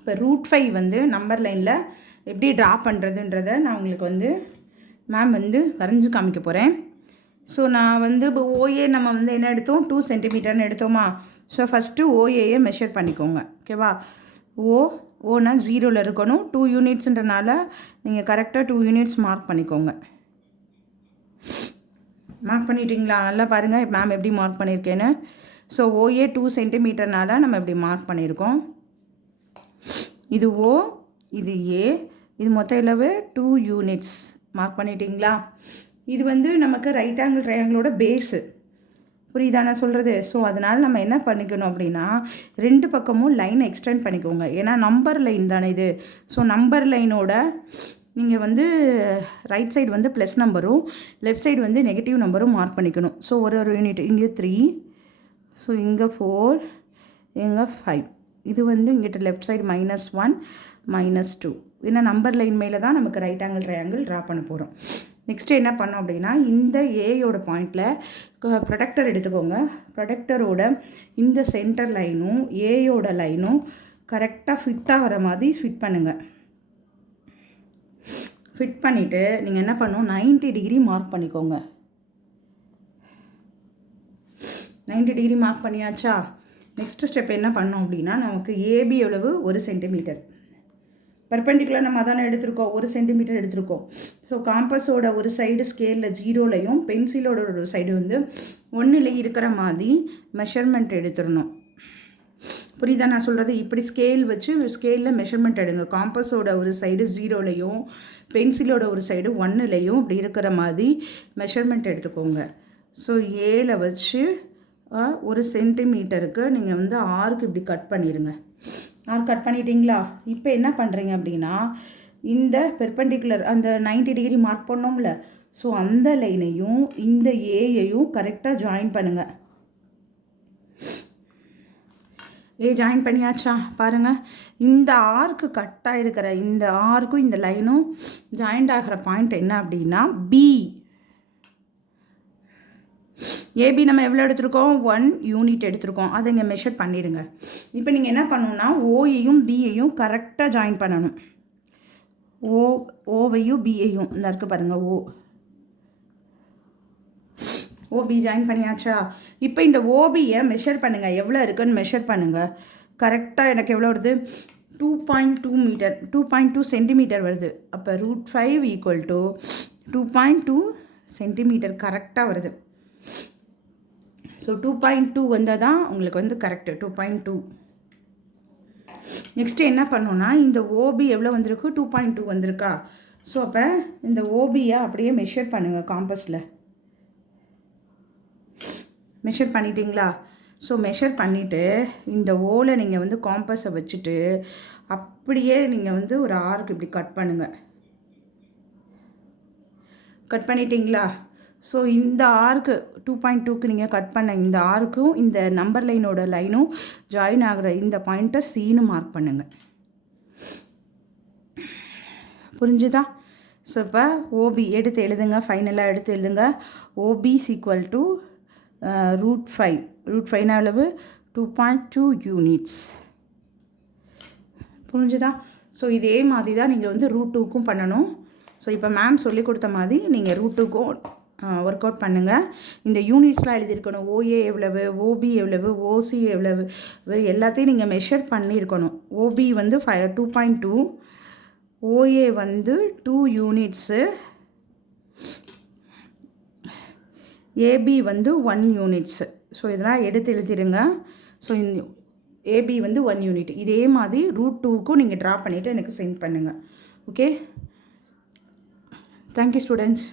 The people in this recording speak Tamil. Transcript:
இப்போ √5 வந்து நம்பர் லைனில் எப்படி ட்ரா பண்ணுறதுன்றதை நான் உங்களுக்கு வந்து மேம் வந்து வரைஞ்சி காமிக்க போகிறேன். ஸோ நான் வந்து இப்போ ஓஏ நம்ம வந்து என்ன எடுத்தோம், 2 சென்டிமீட்டர்னு எடுத்தோமா. ஸோ ஃபஸ்ட்டு ஓஏயை மெஷர் பண்ணிக்கோங்க. ஓகேவா. ஓனா 0ல் இருக்கணும். 2 யூனிட்ஸுன்றனால நீங்கள் கரெக்டாக 2 யூனிட்ஸ் மார்க் பண்ணிக்கோங்க. மார்க் பண்ணிட்டீங்களா? நல்லா பாருங்கள் மேம் எப்படி மார்க் பண்ணியிருக்கேன்னு. ஸோ ஓஏ 2 சென்டிமீட்டர்னால நம்ம இப்படி மார்க் பண்ணியிருக்கோம். இது ஓ, இது ஏ, இது மொத்த அளவு 2 யூனிட்ஸ் மார்க் பண்ணிட்டீங்களா? இது வந்து நமக்கு ரைட் ஆங்கிள் ட்ரையாங்கிளோட பேஸு. புரியுதா நான் சொல்கிறது? ஸோ அதனால் நம்ம என்ன பண்ணிக்கணும் அப்படின்னா, 2 பக்கமும் லைனை எக்ஸ்டெண்ட் பண்ணிக்கோங்க. ஏன்னா நம்பர் லைன் தானே இது. ஸோ நம்பர் லைனோட நீங்கள் வந்து ரைட் சைடு வந்து ப்ளஸ் நம்பரும் லெஃப்ட் சைடு வந்து நெகட்டிவ் நம்பரும் மார்க் பண்ணிக்கணும். ஸோ ஒரு யூனிட் இங்கே 3, ஸோ இங்கே 4, இங்கே 5. இது வந்து இங்கிட்ட லெஃப்ட் சைடு -1 -2. ஏன்னா நம்பர் லைன் மேலே தான் நமக்கு ரைட் ஆங்கிள் ட்ரையாங்கிள் ட்ரா பண்ண போகிறோம். நெக்ஸ்ட்டு என்ன பண்ணோம் அப்படின்னா, இந்த ஏயோட பாயிண்டில் ப்ரொடக்டர் எடுத்துக்கோங்க. ப்ரொடக்டரோட இந்த சென்டர் லைனும் ஏயோட லைனும் கரெக்டாக ஃபிட்டாக வர மாதிரி ஃபிட் பண்ணுங்கள். ஃபிட் பண்ணிவிட்டு நீங்கள் என்ன பண்ணணும், 90 டிகிரி மார்க் பண்ணிக்கோங்க. 90 டிகிரி மார்க் பண்ணியாச்சா? நெக்ஸ்ட்டு ஸ்டெப் என்ன பண்ணோம் அப்படின்னா, நமக்கு ஏபி எவ்வளவு, 1 சென்டிமீட்டர். பர்பெண்டிகுலர் நம்ம அதானே எடுத்திருக்கோம், 1 சென்டிமீட்டர் எடுத்திருக்கோம். ஸோ காம்பஸோட ஒரு சைடு ஸ்கேலில் 0லையும் பென்சிலோட ஒரு சைடு வந்து 1லையும் இருக்கிற மாதிரி மெஷர்மெண்ட் எடுத்துடணும். புரியுதா நான் சொல்கிறது? இப்படி ஸ்கேல் வச்சு ஸ்கேலில் மெஷர்மெண்ட் எடுங்க. காம்பஸோட ஒரு சைடு 0லையும் பென்சிலோட ஒரு சைடு 1லையும் இப்படி இருக்கிற மாதிரி மெஷர்மெண்ட் எடுத்துக்கோங்க. ஸோ ஏல வச்சு 1 சென்டிமீட்டருக்கு நீங்கள் வந்து ஆர்க்கு இப்படி கட் பண்ணிடுங்க. ஆர்க் கட் பண்ணிட்டீங்களா? இப்போ என்ன பண்ணுறீங்க அப்படின்னா, இந்த பெர்பெண்டிகுலர் அந்த 90 டிகிரி மார்க் பண்ணோம்ல, ஸோ அந்த லைனையும் இந்த ஏயையும் கரெக்டாக ஜாயின் பண்ணுங்கள். ஜாயின் பண்ணியாச்சா? பாருங்கள், இந்த ஆர்க்கு கட்டாக இருக்கிற இந்த ஆர்க்கும் இந்த லைனும் ஜாயிண்ட் ஆகிற பாயிண்ட் என்ன அப்படின்னா பி. ஏபி நம்ம எவ்வளோ எடுத்திருக்கோம், 1 யூனிட் எடுத்திருக்கோம். அதை இங்கே மெஷர் பண்ணிவிடுங்க. இப்போ நீங்கள் என்ன பண்ணணும்னா, ஓயையும் பியையும் கரெக்டாக ஜாயின் பண்ணணும். ஓவையும் பியையும் இந்த இருக்குது பாருங்கள், ஓபி ஜாயின் பண்ணியாச்சா? இப்போ இந்த ஓபியை மெஷர் பண்ணுங்கள். எவ்வளோ இருக்குன்னு மெஷர் பண்ணுங்கள். கரெக்டாக எனக்கு எவ்வளோ வருது, 2.2 மீட்டர், 2.2 சென்டிமீட்டர் வருது. அப்போ √5 = 2.2 சென்டிமீட்டர் கரெக்டாக வருது. ஸோ 2.2 வந்தால் தான் உங்களுக்கு வந்து கரெக்டு, 2.2. நெக்ஸ்ட்டு என்ன பண்ணோன்னா, இந்த ஓபி எவ்வளோ வந்திருக்கு, 2.2 வந்திருக்கா? ஸோ அப்போ இந்த ஓபியை அப்படியே மெஷர் பண்ணுங்கள் காம்பஸில். மெஷர் பண்ணிட்டீங்களா? ஸோ மெஷர் பண்ணிவிட்டு இந்த ஓலை நீங்கள் வந்து காம்பஸை வச்சுட்டு அப்படியே நீங்கள் வந்து ஒரு ஆர்க்கு இப்படி கட் பண்ணுங்கள். கட் பண்ணிட்டீங்களா? ஸோ இந்த ஆர்க்கு 2.2க்கு நீங்கள் கட் பண்ண இந்த ஆர்க்கும் இந்த நம்பர் லைனோட லைனும் ஜாயின் ஆகிற இந்த பாயிண்ட்டை சீனு மார்க் பண்ணுங்கள். புரிஞ்சுதா? ஸோ இப்போ ஓபி எடுத்து எழுதுங்க, ஃபைனலாக எடுத்து எழுதுங்க. ஓபி = √5. √5 அளவு 2.2 யூனிட்ஸ். புரிஞ்சுதா? ஸோ இதே மாதிரி தான் நீங்கள் வந்து √2க்கும் பண்ணணும். ஸோ இப்போ மேம் சொல்லி கொடுத்த மாதிரி நீங்கள் √2க்கும் ஒர்க் அவுட் பண்ணுங்கள். இந்த யூனிட்ஸ்லாம் எழுதியிருக்கணும். ஓஏ எவ்வளவு, ஓபி எவ்வளவு, ஓசி எவ்வளவு, எல்லாத்தையும் நீங்கள் மெஷர் பண்ணியிருக்கணும். ஓபி வந்து 2.2, ஓஏ வந்து 2 யூனிட்ஸு, ஏபி வந்து 1 யூனிட்ஸு. ஸோ இதெல்லாம் எடுத்து எழுதிடுங்க. ஸோ இந்த ஏபி வந்து 1 யூனிட். இதே மாதிரி √2க்கும் நீங்கள் ட்ரா பண்ணிவிட்டு எனக்கு சென்ட் பண்ணுங்கள். Okay, thank you students.